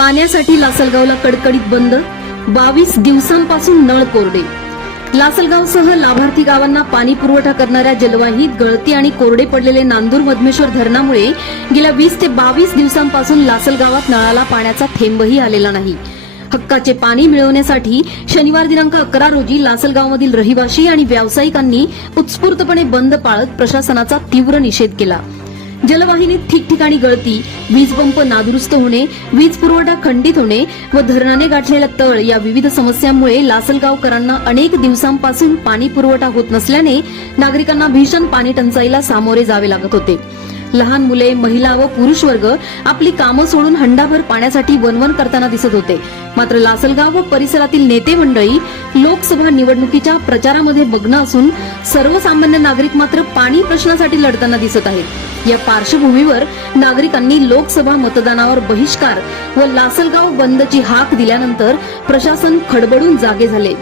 पाण्यासाठी लासलगावला कडकडीत बंद बावीस दिवसांपासून नळ कोरडे. लासलगावसह लाभार्थी गावांना पाणी पुरवठा करणाऱ्या जलवाहित गळती आणि कोरडे पडलेले नांदूर मधमेश्वर धरणामुळे गेल्या वीस ते बावीस दिवसांपासून लासलगावात नळाला पाण्याचा थेंबही आलेला नाही. हक्काचे पाणी मिळवण्यासाठी शनिवार दिनांक अकरा रोजी लासलगावमधील रहिवासी आणि व्यावसायिकांनी उत्स्फूर्तपणे बंद पाळत प्रशासनाचा तीव्र निषेध केला. जलवाहिनीत ठिकठिकाणी गळती वीज पंप नादुरुस्त होणे वीज पुरवठा खंडित होणे व धरणाने गाठलेला तळ या विविध समस्यांमुळे लासलगावकरांना अनेक दिवसांपासून पाणी पुरवठा होत नसल्याने नागरिकांना भीषण पाणी टंचाईला सामोरे जावे लागत होते. लहान मुले महिला व पुरुष वर्ग आपली कामं सोडून हंडाभर पाण्यासाठी वनवन करताना दिसत होते. मात्र लासलगाव व परिसरातील नेते मंडळी लोकसभा निवडणुकीच्या प्रचारामध्ये मग्न असून सर्वसामान्य नागरिक मात्र पाणी प्रश्नासाठी लढताना दिसत आहेत. या पार्श्वभूमीवर नागरिकांनी लोकसभा मतदानावर बहिष्कार व लासलगाव बंदची हाक दिल्यानंतर प्रशासन खडबडून जागे झाले.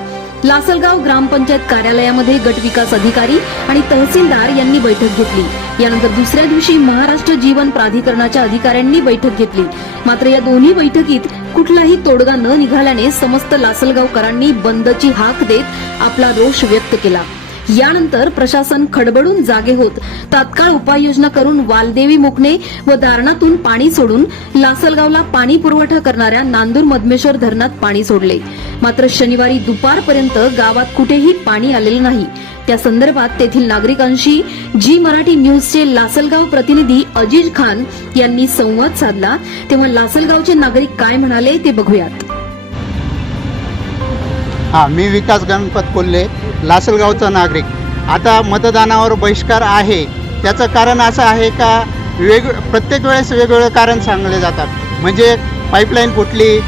लासलगाव ग्रामपंचायत कार्यालयामध्ये गट विकास अधिकारी आणि तहसीलदार यांनी बैठक घेतली. यानंतर दुसऱ्या दिवशी महाराष्ट्र जीवन प्राधिकरणाच्या अधिकाऱ्यांनी बैठक घेतली. मात्र या दोन्ही बैठकीत कुठलाही तोडगा न निघाल्याने समस्त लासलगावकरांनी बंदची हाक देत आपला रोष व्यक्त केला. यानंतर प्रशासन खडबडून जागे होत तात्काळ उपाययोजना करून वालदेवी मुकणे व दारणातून पाणी सोडून लासलगावला पाणी पुरवठा करणाऱ्या नांदूर मधमेश्वर धरणात पाणी सोडले. मात्र शनिवारी दुपारपर्यंत गावात कुठेही पाणी आलेलं नाही. त्या संदर्भात तेथील नागरिकांशी जी मराठी न्यूजचे लासलगाव प्रतिनिधी अजीज खान यांनी संवाद साधला. तेव्हा लासलगावचे नागरिक काय म्हणाले ते बघूयात. हां मी विकास गणपत कोल्हे लासलगावचा नागरिक. आता मतदानावर बहिष्कार आहे. त्याचं कारण असं आहे का? वेग प्रत्येक वेळेस वेगवेगळं कारण सांगले जातात. म्हणजे पाईपलाईन फुटली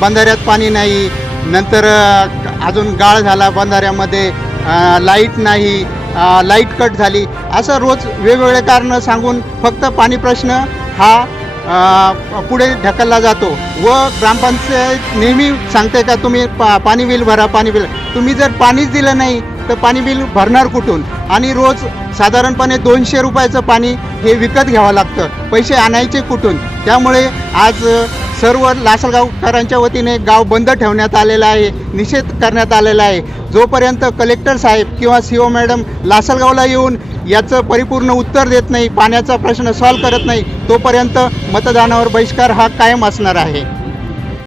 बंधाऱ्यात पाणी नाही नंतर अजून गाळ झाला बंधाऱ्यामध्ये लाइट नाही लाइट कट झाली. असं रोज वेगवेगळे कारणं सांगून फक्त पाणी प्रश्न हा पुढे ढकलला जातो. व ग्रामपंचायत नेहमी सांगते का तुम्ही पा पाणी बिल भरा पाणी बिल. तुम्ही जर पाणीच दिलं नाही तर पाणी बिल भरणार कुठून? आणि रोज साधारणपणे दोनशे रुपयाचं पाणी हे विकत घ्यावं लागतं. पैसे आणायचे कुठून? त्यामुळे आज सर्व लासलगावकरांच्या वतीने गाव बंद ठेवण्यात आलेलं आहे निषेध करण्यात आलेला आहे. जोपर्यंत कलेक्टर साहेब किंवा सी ओ मॅडम लासलगावला येऊन याचं परिपूर्ण उत्तर देत नाही पाण्याचा प्रश्न सॉल्व करत नाही तोपर्यंत मतदानावर बहिष्कार हा कायम असणार आहे.